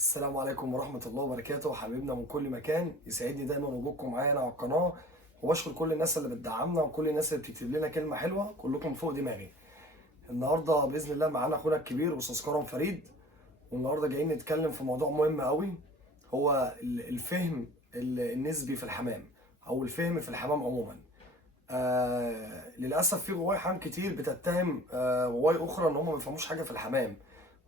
السلام عليكم ورحمة الله وبركاته حبايبنا من كل مكان. يسعدني دايما وجودكم معانا على القناة، وبشكر كل الناس اللي بتدعمنا وكل الناس اللي بتكتب لنا كلمة حلوة. كلكم فوق دماغي. النهاردة بإذن الله معانا أخونا الكبير أستاذ كرم فريد، والنهاردة جايين نتكلم في موضوع مهم قوي. هو الفهم النسبي في الحمام، أو الفهم في الحمام عموما. للأسف في غواية حمام كتير بتتهم غواية أخرى إن هم ما بيفهموش حاجة في الحمام،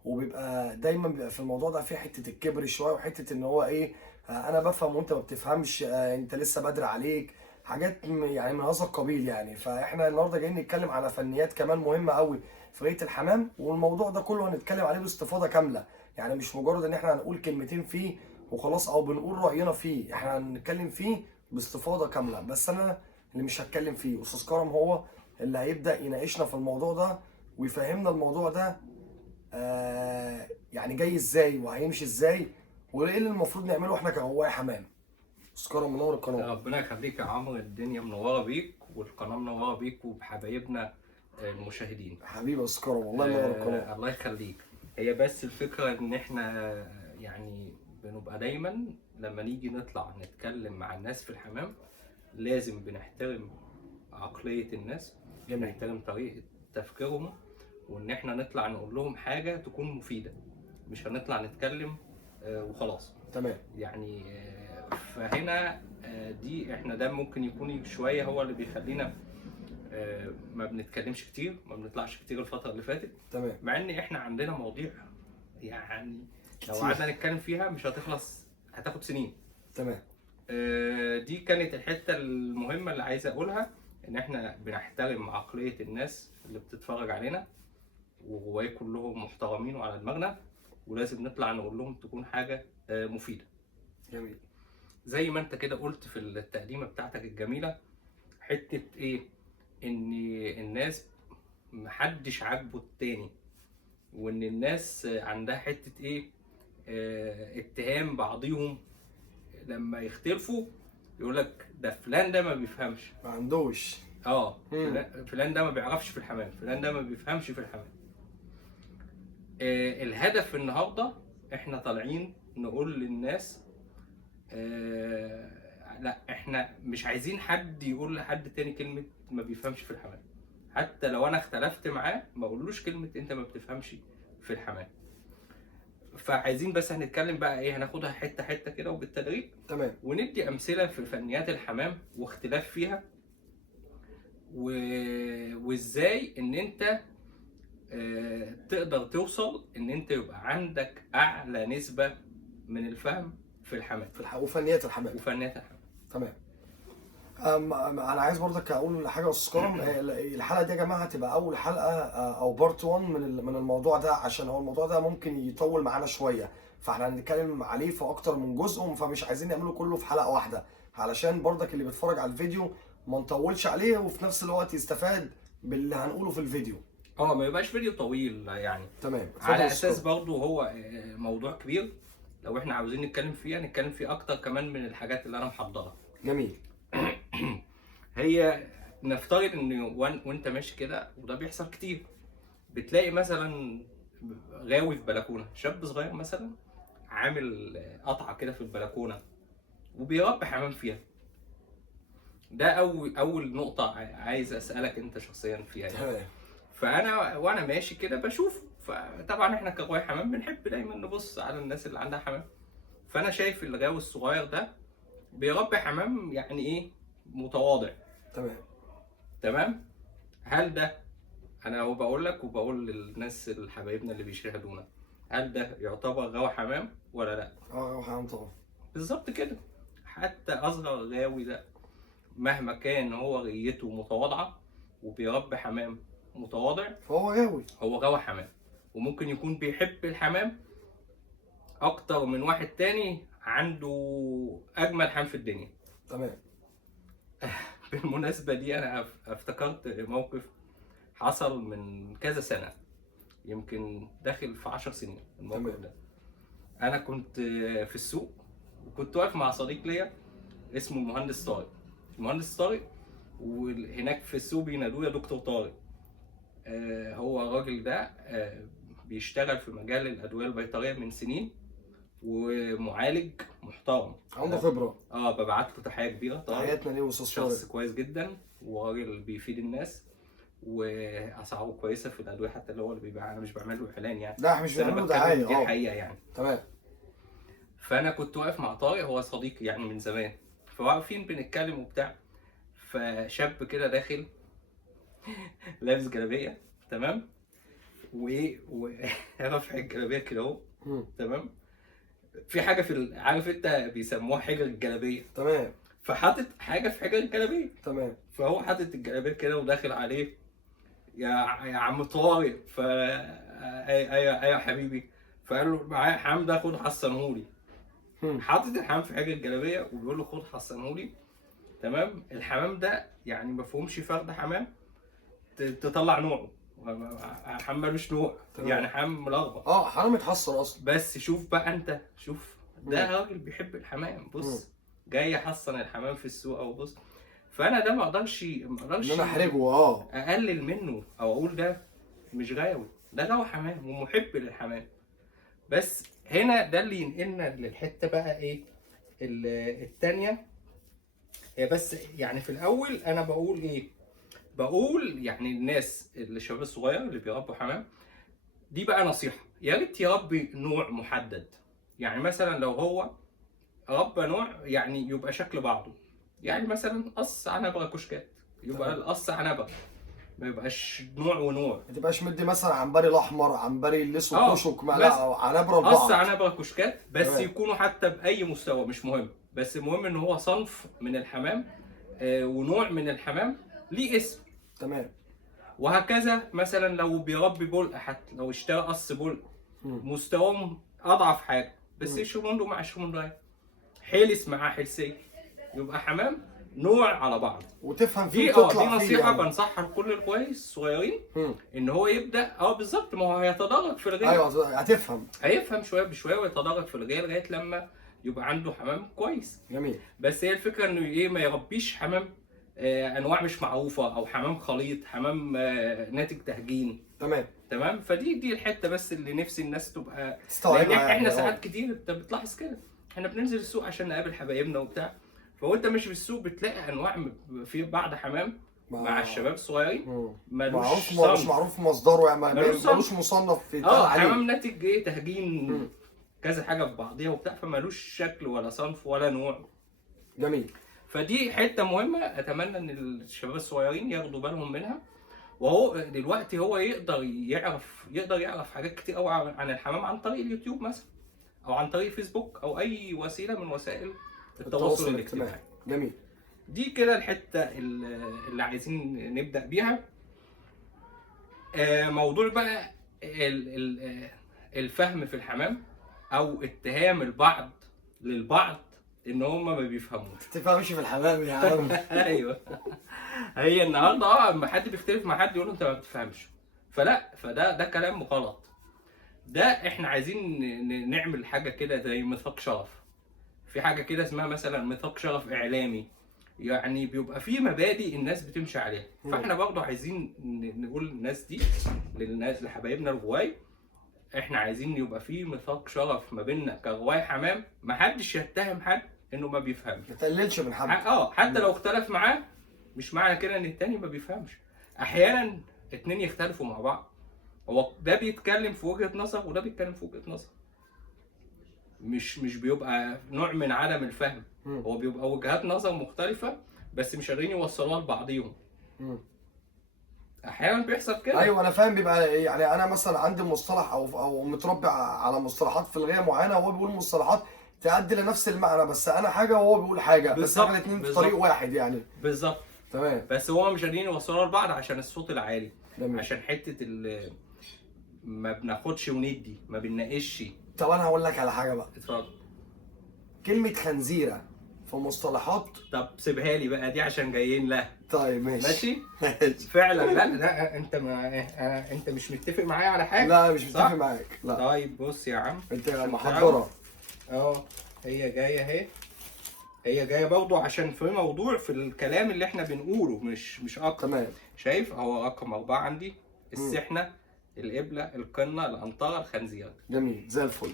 وبيبقى دايما بيبقى في الموضوع ده في حته الكبر شويه، وحته ان هو ايه، انا بفهم وانت ما بتفهمش، انت لسه بدري عليك، حاجات يعني من هذا القبيل يعني. فاحنا النهارده جايين نتكلم على فنيات كمان مهمه قوي في بيئه الحمام، والموضوع ده كله هنتكلم عليه باستفاضه كامله. يعني مش مجرد ان احنا هنقول كلمتين فيه وخلاص، او بنقول راينا فيه، احنا هنتكلم فيه باستفاضه كامله. بس انا اللي مش هتكلم فيه، استاذ كرم هو اللي هيبدا يناقشنا في الموضوع ده ويفهمنا الموضوع ده يعني جاي ازاي وهيمشي ازاي، وايه اللي المفروض نعمله احنا كهواة حمام. تذكرة منور القناة. ربنا يخليك يا عمرو، الدنيا منوره بيك والقناه منوره بيك وبحبايبنا المشاهدين. حبيبي يا تذكرة، والله منور القناة. الله يخليك. هي بس الفكره ان احنا يعني بنبقى دايما لما نيجي نطلع نتكلم مع الناس في الحمام لازم بنحترم عقليه الناس، جميل. نحترم طريقه تفكيرهم، وان احنا نطلع نقول لهم حاجه تكون مفيده، مش هنطلع نتكلم وخلاص. تمام. يعني فهنا دي احنا ده ممكن يكون شويه هو اللي بيخلينا ما بنتكلمش كتير، ما بنطلعش كتير الفتره اللي فاتت، تمام. مع ان احنا عندنا مواضيع يعني لو كتير. قعدنا نتكلم فيها مش هتخلص، هتاخد سنين. تمام. دي كانت الحته المهمه اللي عايز اقولها، ان احنا بنحترم عقليه الناس اللي بتتفرج علينا، وجواي كلهم محترمين وعلى دماغنا، ولازم نطلع نقول لهم تكون حاجه مفيده. جميل. زي ما انت كده قلت في التقديمه بتاعتك الجميله، حته ايه، ان الناس محدش عاجبه التاني، وان الناس عندها حته ايه، اتهام بعضيهم لما يختلفوا، يقول لك ده فلان ده ما بيفهمش، ما عندوش. فلان ده ما بيعرفش في الحمام، فلان ده ما بيفهمش في الحمام. الهدف النهارده احنا طالعين نقول للناس لا، احنا مش عايزين حد يقول لحد تاني كلمة ما بيفهمش في الحمام. حتى لو انا اختلفت معاه ما اقولوش كلمة انت ما بتفهمش في الحمام. فعايزين بس هنتكلم بقى ايه، هناخدها حتة حتة كده وبالتدريج، تمام. وندي امثلة في فنيات الحمام واختلاف فيها و... وازاي ان انت تقدر توصل ان انت يبقى عندك اعلى نسبة من الفهم في الحمام وفنيات الحمام. وفنيات الحمام. تمام. انا عايز برضك اقول حاجه يا استاذ كرم. الحلقه دي يا جماعه هتبقى اول حلقه او بارت 1 من الموضوع ده، عشان هو الموضوع ده ممكن يطول معانا شويه، فاحنا هنتكلم عليه في اكتر من جزء، فمش عايزين نعمله كله في حلقه واحده، علشان برضك اللي بيتفرج على الفيديو ما نطولش عليه، وفي نفس الوقت يستفاد باللي هنقوله في الفيديو. ما يبقاش فيديو طويل يعني، تمام. اتفضل على يا أستاذ اساس كرم. برضه هو موضوع كبير. لو احنا عاوزين نتكلم فيها نتكلم فيه اكتر كمان من الحاجات اللي انا محضرها. جميل. هي نفترض ان وانت ماشي كده، وده بيحصل كتير، بتلاقي مثلا غاوي في بلكونه، شاب صغير مثلا عامل قطعه كده في البلكونه وبيربي حمام فيها. ده اول نقطه عايز اسالك انت شخصيا فيها يعني. تمام. فانا وانا ماشي كده بشوف، فطبعا احنا كغواية حمام بنحب دايما نبص على الناس اللي عندها حمام. فانا شايف الغاوي الصغير ده بيربي حمام يعني ايه، متواضع. تمام. تمام. هل ده، انا هو بقول لك وبقول للناس الحبايبنا اللي بيشاهدونا، هل ده يعتبر غاوي حمام ولا لا؟ حمام طبعا. بالظبط كده. حتى اصغر غاوي ده مهما كان هو غيته متواضعه وبيربي حمام متواضع، فهو غاوي. هو غاوي حمام. وممكن يكون بيحب الحمام اكتر من واحد تاني عنده اجمل حمام في الدنيا. تمام. بالمناسبة دي انا افتكرت موقف حصل من كذا سنة، يمكن داخل في 10 سنين الموقف تمام. ده. انا كنت في السوق، وكنت واقف مع صديق ليا اسمه المهندس طارق. المهندس طارق، وهناك في السوق بينادوه يا دكتور طارق. هو الراجل ده بيشتغل في مجال الادويه البيطريه من سنين، ومعالج محترم. عنده خبره. ببعت له تحيه كبيره طبعا، تحياتنا ليه واستاذ شخص طارق. كويس جدا وراجل بيفيد الناس، واسعاره كويسه في الادويه، حتى اللي هو اللي بيبيع. انا مش بعمل له اعلان يعني، لا احنا مش بس انا بنعمل له بتكلم دعايه. دي حقيقه يعني. تمام. فانا كنت واقف مع طارق، هو صديقي يعني من زمان، فواقفين بنتكلم وبتاع، فشاب كده داخل لابس جلابيه، تمام، وايه ورافع الجلابيه كده اهو، تمام، في حاجه عارف انت بيسموها حجر الجلابيه، تمام. فحاطط حاجه في حجر الجلابيه، تمام. فهو حاطط الجلابيه كده وداخل عليه، يا عم طارق، ايوه يا حبيبي، فقال له معايا حمام ده، خد حصنهولي. حاطط الحمام في حاجه الجلابيه وبيقول له خد حصنهولي، تمام. الحمام ده يعني ما فيهمش فرد حمام تطلع نوعه، حمام ملوش نوع، يعني حمام ملخبط، حرام يتحصن اصلا. بس شوف بقى انت، شوف ده راجل بيحب الحمام، بص جاي يحصن الحمام في السوق، او بص، فانا ده ما اقدرش ان انا احرجه اقلل منه او اقول ده مش غاوي، ده غاوي حمام ومحب للحمام. بس هنا ده اللي ينقلنا للحته بقى ايه التانيه. هي بس يعني في الاول انا بقول ايه، بقول يعني الناس الشباب الصغير اللي بيربوا حمام دي بقى نصيحه، يا ريت يربي نوع محدد. يعني مثلا لو هو ربى نوع يعني يبقى شكل بعضه، يعني مثلا قص عنبره كشكات، يبقى القص عنبره، ما يبقاش نوع ونوع، ما تبقاش مدي مثلا عنبري الاحمر، عنبري الاسود كشك، لا عنبره لبعض، قص لبعض. عنبره كشكات بس يكونوا حتى باي مستوى مش مهم، بس المهم ان هو صنف من الحمام ونوع من الحمام ليه اسم. تمام. وهكذا مثلا لو بيربي بلق، حتى لو اشترى قص بلق مستواهم اضعف حاجه، بس شوموندو مع شوموندو، حلس مع حلسيه، يبقى حمام نوع على بعض. وتفهم دي فيه تطلع دي فيه نصيحه يعني. بنصحها لكل الكويس الصغيرين، ان هو يبدا بالظبط، ما هو هيتدرج في الغايه. ايوه هتفهم، هيفهم شويه بشويه ويتدرج في الغايه لغايه لما يبقى عنده حمام كويس. جميل. بس هي الفكره انه ايه، ما يربيش حمام انواع مش معروفه، او حمام خليط، حمام ناتج تهجين. تمام. فدي الحته بس اللي نفسي الناس تبقى تستوعبها. يعني احنا ساعات كتير انت بتلاحظ كده، احنا بننزل السوق عشان نقابل حبايبنا وبتاع، فوانت ماشي في السوق بتلاقي انواع في بعض حمام مع الشباب الصغيرين مش معروف مصدره، يعني ملوش مصنف في حمام ناتج ايه تهجين كذا حاجه في بعضيها وبتاع، فمالوش شكل ولا صنف ولا نوع. جميل. فدي حته مهمه، اتمنى ان الشباب الصغيرين ياخدوا بالهم منها. وهو دلوقتي هو يقدر يعرف حاجات كتير قوي عن الحمام عن طريق اليوتيوب مثلا، او عن طريق فيسبوك، او اي وسيله من وسائل التواصل الاجتماعي. جميل. دي كده الحته اللي عايزين نبدا بيها. موضوع بقى الفهم في الحمام، او اتهام البعض للبعض ان هم ما بيفهموش. ما تفهمش في الحمام يا عم. ايوه. هي النهارده اما حد بيختلف مع حد يقول له انت ما بتفهمش، فده كلام غلط. ده احنا عايزين نعمل حاجه كده زي ميثاق شرف. في حاجه كده اسمها مثلا ميثاق شرف اعلامي، يعني بيبقى في مبادئ الناس بتمشي عليها، فاحنا برضه عايزين نقول للناس دي، للناس لحبايبنا الغواي، احنا عايزين يبقى في ميثاق شرف ما بيننا كغواي حمام، ما حدش يتهم حد انه ما بيفهمش، ما تقللش من حد. حتى لو اختلف معاه مش معنى كده ان التاني ما بيفهمش. احيانا اتنين يختلفوا مع بعض، هو ده بيتكلم في وجهة نظر وده بيتكلم في وجهة نظر، مش بيبقى نوع من عدم الفهم، هو بيبقى وجهات نظر مختلفة بس مش قادرين يوصلوها لبعضيهم. احيانا بيحصل كده. ايوه انا فاهم، بيبقى يعني انا مثلا عندي مصطلح او متربي على مصطلحات في الغايه معينه، وهو بيقول مصطلحات تؤدي لنفس المعنى، بس انا حاجه وهو بيقول حاجه، بس احنا الاثنين في طريق واحد يعني. بالظبط. تمام. بس هو مش قادرين يوصلوها لبعض عشان الصوت العالي. جميل. عشان حته ما بناخدش وندي، ما بنناقشش. طب انا هقول لك على حاجه بقى. اتفضل. كلمه خنزيره في مصطلحات. طب سيبها لي بقى دي عشان جايين لها. طيب ماشي. فعلا. لا انت انت مش متفق معايا على حاجه. لا مش متفق معاك. لا. طيب بص يا عم، انت محضره. هي جايه اهي، هي جايه برضه عشان في موضوع في الكلام اللي احنا بنقوله، مش اكتر. تمام. شايف اهو رقم 4 عندي، السحنه، القبله، القنه، القنطره، الخنزيره. جميل زي الفل.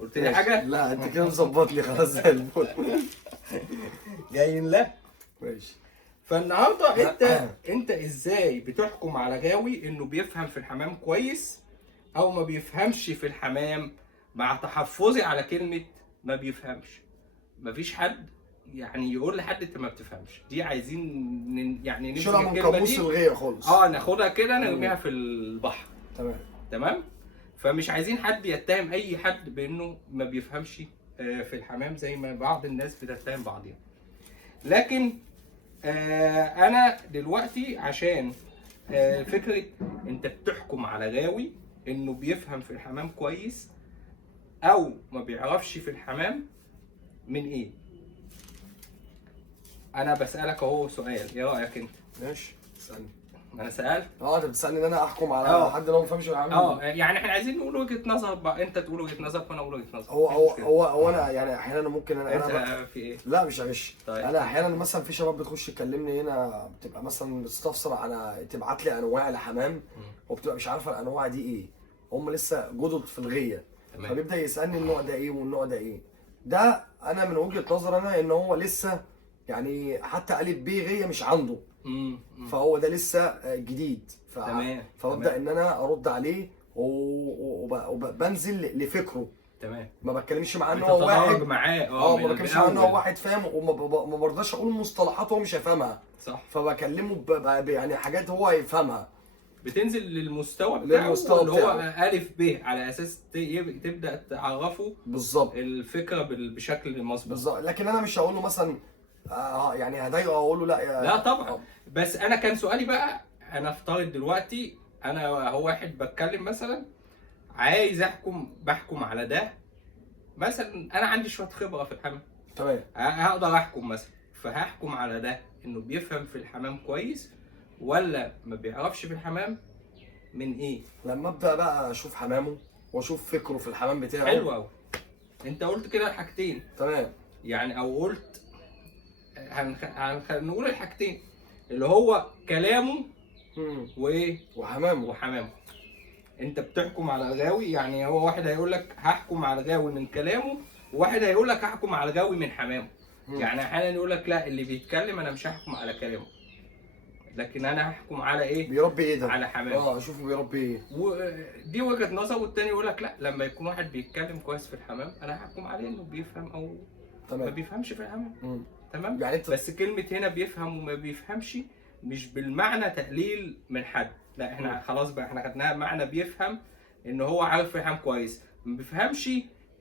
قلت لي حاجه؟ لا انت كده مظبط لي خلاص زي الفل. جايين لا. ماشي. فالنهارده انت ازاي بتحكم على غاوي انه بيفهم في الحمام كويس او ما بيفهمش في الحمام، مع تحفظي على كلمه ما بيفهمش. مفيش حد يعني يقول لحد انت ما بتفهمش، دي عايزين يعني نمسك شيلها من الكلمه قاموس دي الغيه خالص. ناخدها كده نرميها في البحر. تمام. تمام. فمش عايزين حد يتهم اي حد بانه ما بيفهمش في الحمام زي ما بعض الناس بتتهم بعضها. لكن انا دلوقتي عشان فكره انت بتحكم على غاوي انه بيفهم في الحمام كويس او ما بيعرفش في الحمام من ايه؟ انا بسالك اهو سؤال، ايه رايك انت؟ ماشي اسالني. انا سالت. انت بتسالني ان انا احكم على حد لو ما فهمش العمل. يعني احنا عايزين نقول وجهه نظر بقى، انت تقول وجهه نظرك وانا اقول وجهه نظري. هو انا يعني احيانا ممكن انت في ايه؟ لا مش غش. طيب. انا احيانا مثلا في شباب بتخش تكلمني هنا، بتبقى مثلا بتستفسر على تبعت لي انواع لحمام، وبتبقى مش عارفه الانواع دي ايه، هم لسه جدد في الغيه. تمام. فبيبدا يسالني النوع ده ايه والنوع ده ايه. ده انا من وجهه نظري انا ان هو لسه يعني حتى الف ب غيه مش عنده. فهو ده لسه جديد. تمام. فببدا ان انا ارد عليه وبنزل لفكره. تمام. ما بتكلمش معاه ان هو واحد معاه ما بتكلمش معاه ان هو واحد فاهم، وما برضاش اقول مصطلحات هو مش هيفهمها. صح. فبكلمه يعني حاجات هو هيفهمها. بتنزل للمستوى بتاعه اللي هو الف ب، على اساس تبدا تعرفه بالظبط الفكره بشكل مظبوط. بالظبط. لكن انا مش هقول له مثلا يعني هضايقه اقول له لا طبعا. بس انا كان سؤالي بقى، انا افترض دلوقتي انا هو واحد بتكلم مثلا عايز بحكم على ده مثلا، انا عندي شويه خبره في الحمام. تمام. هقدر احكم مثلا، فهحكم على ده انه بيفهم في الحمام كويس ولا ما بيعرفش في الحمام من ايه؟ لما ابدا بقى اشوف حمامه واشوف فكره في الحمام بتاعه. حلو قوي. انت قلت كده الحاجتين. تمام. يعني او قلت هنقول الحاجتين اللي هو كلامه وايه وحمامه. انت بتحكم على الغاوي، يعني هو واحد هيقول لك هحكم على الغاوي من كلامه، وواحد هيقول لك هحكم على الغاوي من حمامه. يعني احيانا يقول لك لا، اللي بيتكلم انا مش هحكم على كلامه، لكن انا هحكم على ايه؟ بيربي ايه ده؟ على حمامه. اشوفه بيربي ايه. ودي وجهه نظر. والتاني يقول لك لا، لما يكون واحد بيتكلم كويس في الحمام انا هحكم عليه انه بيفهم او ما بيفهمش في الحمام. تمام. يعني بس كلمه هنا بيفهم وما بيفهمش مش بالمعنى تقليل من حد، لا احنا خلاص بقى احنا خدناها بمعنى بيفهم ان هو عارف في الحمام كويس، ما بيفهمش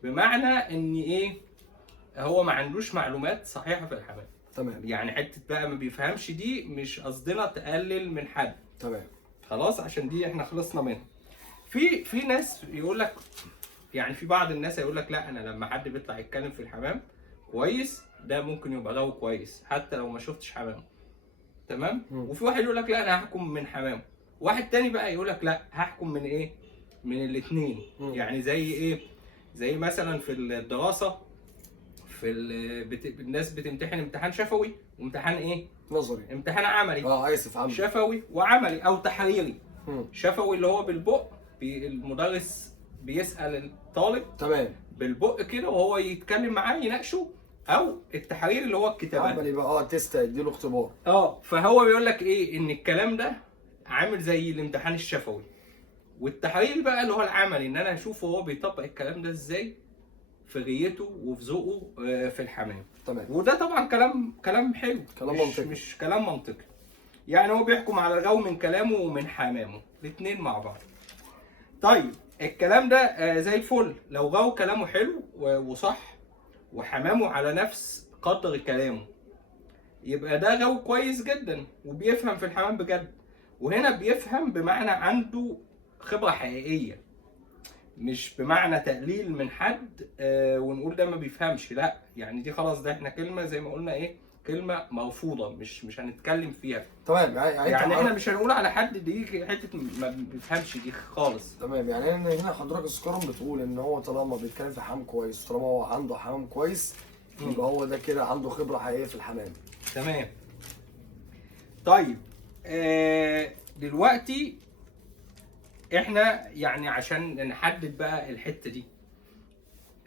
بمعنى ان ايه، هو ما عندوش معلومات صحيحه في الحمام. تمام. يعني حته بقى ما بيفهمش دي مش قصدنا تقلل من حد. تمام. خلاص، عشان دي احنا خلصنا منها. في ناس يقول لك، يعني في بعض الناس يقول لك لا، انا لما حد بيطلع يتكلم في الحمام كويس ده ممكن يبقى ده كويس حتى لو ما شفتش حمام. تمام. وفي واحد يقول لك لا انا هحكم من حمام. واحد تاني بقى يقول لك لا هحكم من ايه؟ من الاثنين. يعني زي ايه؟ زي مثلا في الدراسه، في الناس بتمتحن امتحان شفوي وامتحان ايه؟ نظري. امتحان عملي. اسف عملي. شفوي وعملي او تحريري. شفوي اللي هو بالبق، المدرس بيسال الطالب تمام بالبق كده وهو يتكلم معاه يناقشه، او التحرير اللي هو الكتابات. عملي بقى تيست اديله اختبار. فهو بيقول لك ايه، ان الكلام ده عامل زي الامتحان الشفوي، والتحرير بقى اللي هو العملي، ان انا اشوفه هو بيطبق الكلام ده ازاي في غيته وفي ذوقه في الحمام. تمام. وده طبعا كلام حلو، كلام منطقي. مش كلام منطقي. يعني هو بيحكم على الغاوي من كلامه ومن حمامه الاثنين مع بعض. طيب الكلام ده زي الفل لو غاوي كلامه حلو وصح وحمامه على نفس قدر كلامه، يبقى ده غاوي كويس جدا وبيفهم في الحمام بجد. وهنا بيفهم بمعنى عنده خبرة حقيقية، مش بمعنى تقليل من حد ونقول ده ما بيفهمش. لا، يعني دي خلاص، ده احنا كلمة زي ما قلنا ايه، كلمة مرفوضة، مش هنتكلم فيها. تمام. يعني احنا مش هنقول على حد دي حتة ما بيفهمش دي خالص. تمام. يعني هنا حضرتك السكرم بتقول ان هو طالما بيتكلم في حمام كويس، طالما هو عنده حمام كويس، يبقى هو ده كده عنده خبرة حقيقية في الحمام. تمام. طيب دلوقتي احنا يعني عشان نحدد بقى الحتة دي،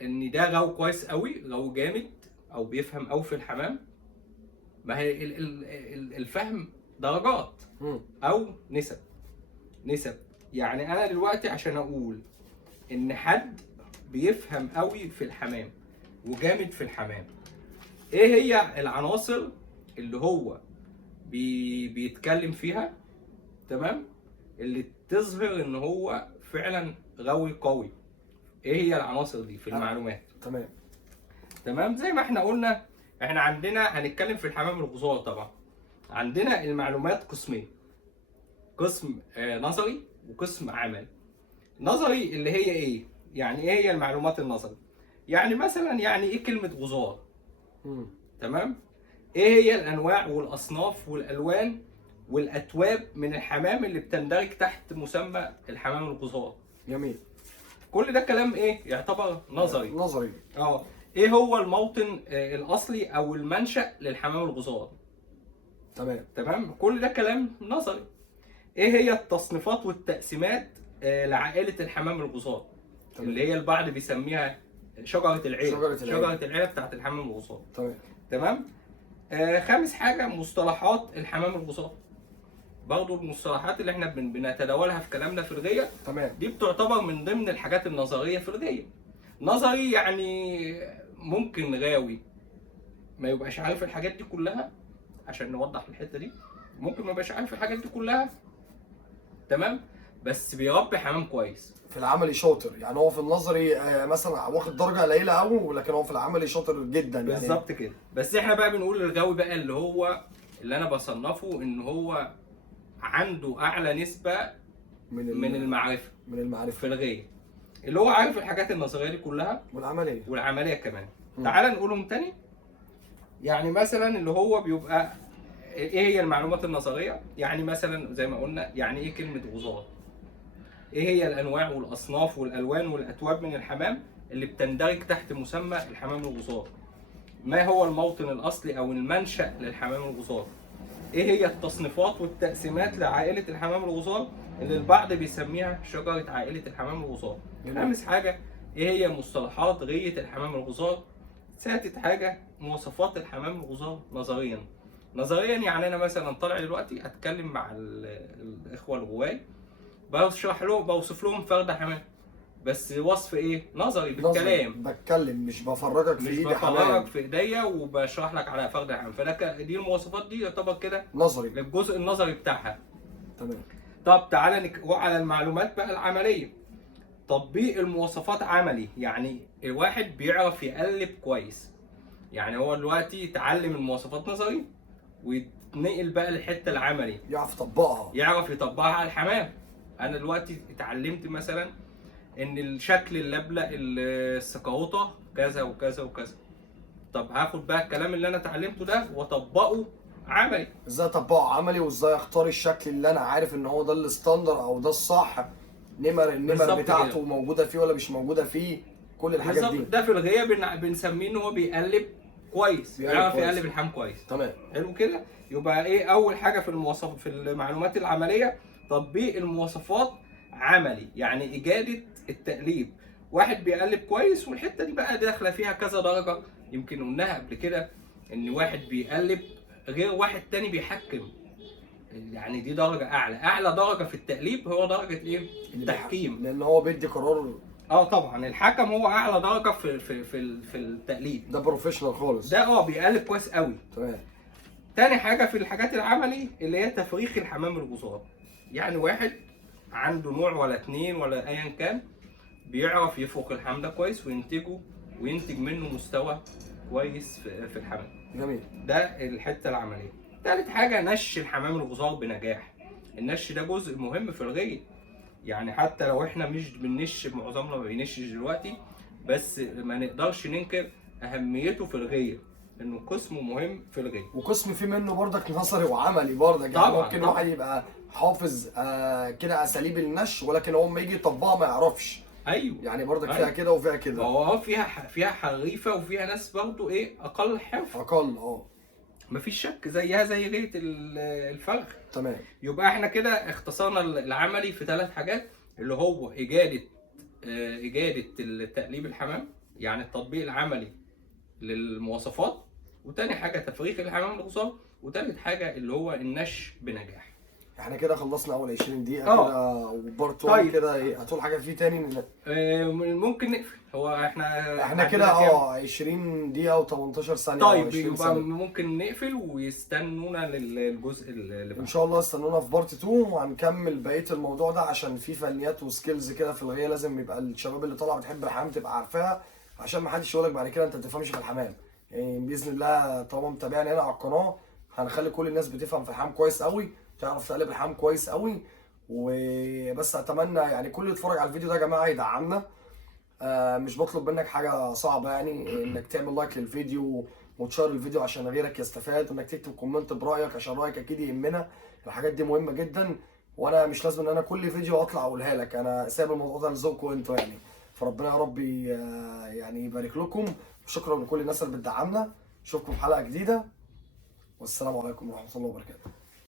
ان ده غاوي كويس قوي، غاوي جامد، او بيفهم قوي في الحمام. ما هي الفهم درجات مم. او نسب. يعني انا دلوقتي عشان اقول ان حد بيفهم قوي في الحمام وجامد في الحمام، ايه هي العناصر اللي هو بيتكلم فيها، تمام، اللي تظهر ان هو فعلا غاوي قوي؟ ايه هي العناصر دي في المعلومات؟ تمام. تمام. زي ما احنا قلنا، احنا عندنا هنتكلم في الحمام الغزار طبعا. عندنا المعلومات قسمين، قسم نظري وقسم عملي. نظري اللي هي ايه؟ يعني ايه هي المعلومات النظري؟ يعني مثلا يعني ايه كلمة غزار؟ مم. تمام؟ ايه هي الانواع والاصناف والالوان والاتواب من الحمام اللي بتندرج تحت مسمى الحمام الغزار؟ جميل. كل ده كلام ايه؟ يعتبر نظري. نظري. ايه هو الموطن الاصلي او المنشأ للحمام الغزار؟ تمام. كل ده كلام نظري. ايه هي التصنيفات والتقسيمات لعائلة الحمام الغزار؟ تمام. اللي هي البعض بيسميها شجرة العيلة. شجرة العيلة. العيلة بتاعت الحمام الغزار. تمام. تمام. خامس حاجة مصطلحات الحمام الغزار. برضو المصطلحات اللي احنا بنتداولها في كلامنا في الغية، تمام. دي بتعتبر من ضمن الحاجات النظرية في الغية. نظري يعني ممكن غاوي ما يبقاش عارف الحاجات دي كلها، عشان نوضح الحتة دي، ممكن ما يبقاش عارف الحاجات دي كلها، تمام، بس بيربي حمام كويس. في العملي شاطر، يعني هو في النظري مثلا واخد درجه قليله قوي، لكن هو في العملي شاطر جدا يعني. بالظبط كده. بس احنا بقى بنقول الغاوي بقى اللي انا بصنفه ان هو عنده اعلى نسبة من المعرفة في الغاية، اللي هو عارف الحاجات النظرية دي كلها والعملية كمان. تعال نقولهم تاني. يعني مثلا اللي هو بيبقى ايه هي المعلومات النظرية؟ يعني مثلا زي ما قلنا، يعني ايه كلمة غزار؟ ايه هي الانواع والاصناف والالوان والاتواب من الحمام اللي بتندرج تحت مسمى الحمام الغزار؟ ما هو الموطن الاصلي او المنشأ للحمام الغزار؟ ايه هي التصنيفات والتقسيمات لعائلة الحمام الغزار اللي البعض بيسميها شجرة عائلة الحمام الغزار؟ خامس حاجة، ايه هي مصطلحات غية الحمام الغزار؟ سادس حاجة، مواصفات الحمام الغزار نظريا يعني انا مثلا طالع دلوقتي اتكلم مع الاخوة الغواي، بوصف لهم فرد حمام، بس وصف ايه؟ نظري بالكلام. بتكلم، مش بفرجك في ايدي حمام، مش بفرجك في ايديا وبشرح لك على فرد حمام. دي المواصفات دي يعتبر كده نظري، للجزء النظري بتاعها. تمام. طب تعالى نروح على المعلومات بقى العمليه. تطبيق المواصفات عملي، يعني الواحد بيعرف يقلب كويس. يعني هو دلوقتي يتعلم المواصفات نظري ويتنقل بقى للحته العملي، يعرف يطبقها على الحمام. انا دلوقتي اتعلمت مثلا ان الشكل اللبلق السكاوطه كذا وكذا وكذا. طب هاخد بقى الكلام اللي انا اتعلمته ده واطبقه عملي. ازاي اطبقه عملي، وازاي اختار الشكل اللي انا عارف ان هو ده الستاندر او ده الصح، النمر بتاعته كده موجوده فيه ولا مش موجوده فيه، كل الحاجات دي. ده في الغيه بنسميه ان هو بيقلب كويس، بيعرف يقلب الحمام كويس. تمام. حلو كده. يبقى ايه اول حاجه في المعلومات العمليه؟ تطبيق المواصفات عملي، يعني اجاده التقليب. واحد بيقلب كويس، والحته دي بقى داخله فيها كذا درجه، يمكن قلناها قبل كده ان واحد بيقلب غير واحد تاني بيحكم. يعني دي درجه اعلى درجه في التقليب هو درجه ايه؟ التحكيم، لان هو بيدي قرار. طبعا الحكم هو اعلى درجه في التقليب. ده بروفيشنال خالص، ده بيقلب كويس قوي. تمام. تاني حاجه في الحاجات العملي اللي هي تفريخ الحمام الغزار. يعني واحد عنده نوع ولا اتنين ولا ايا كان، بيعرف يفرك الحمام ده كويس وينتج منه مستوى كويس في الحمام. جميل. ده الحته العمليه. تالت حاجه، نش الحمام الغزار بنجاح. النش ده جزء مهم في الغيه. يعني حتى لو احنا مش بننش، معظمنا ما بينشش دلوقتي، بس ما نقدرش ننكر اهميته في الغيه، انه قسم مهم في الغيه. وقسم فيه منه برضك نظري وعملي برضك، يعني ممكن واحد يبقى حافظ كده اساليب النش، ولكن هو لما يجي يطبقها ما يعرفش. ايوه، يعني برضك فيها كده وفيها كده. هو فيها حريفه وفيها ناس برضه اقل حرفه. مفيش شك، زيها زي غايه الفرخ. تمام. يبقى احنا كده اختصرنا العملي في 3 حاجات، اللي هو اجاده التقليب الحمام، يعني التطبيق العملي للمواصفات، وتاني حاجه تفريغ الحمام الغصار، وتالت حاجه اللي هو النش بنجاح. احنا كده خلصنا اول 20 دقيقة اه كده، وبارت 1 طيب. كده هتقول حاجة فيه تاني؟ ممكن نقفل، هو احنا احنا كده عندنا كام؟ 20 دقيقة و18 ثانية او طيب 20 يبقى ثانية. ممكن نقفل ويستنونا للجزء اللي ان بعده. شاء الله استنونا في بارت 2، وهنكمل بقية الموضوع ده عشان في فنيات وسكيلز كده في الغاية لازم يبقى الشباب اللي طالعة بتحب الحمام تبقى عارفاها، عشان ما حدش يقولك بعد كده انت ما بتفهمش في الحمام. يعني باذن الله طالما متابعني هنا على القناة هنخلي كل الناس بتفهم في الحمام كويس قوي، تعرف تقلب الحمام كويس قوي. وبس اتمنى يعني كل اللي يتفرج على الفيديو ده يا جماعة يدعمنا. مش بطلب منك حاجة صعبة، يعني انك تعمل لايك للفيديو وتشير الفيديو عشان غيرك يستفاد، وانك تكتب كومنت برأيك عشان رأيك اكيد يهمنا. الحاجات دي مهمة جدا، وانا مش لازم ان انا كل فيديو اطلع اقولها لك، انا سايب الموضوع ده لذوقكم انتوا يعني. فربنا يا رب يعني يبارك لكم، وشكرا لكل الناس اللي بتدعمنا. اشوفكم في حلقة جديدة، والسلام عليكم ورحمة الله وبركاته.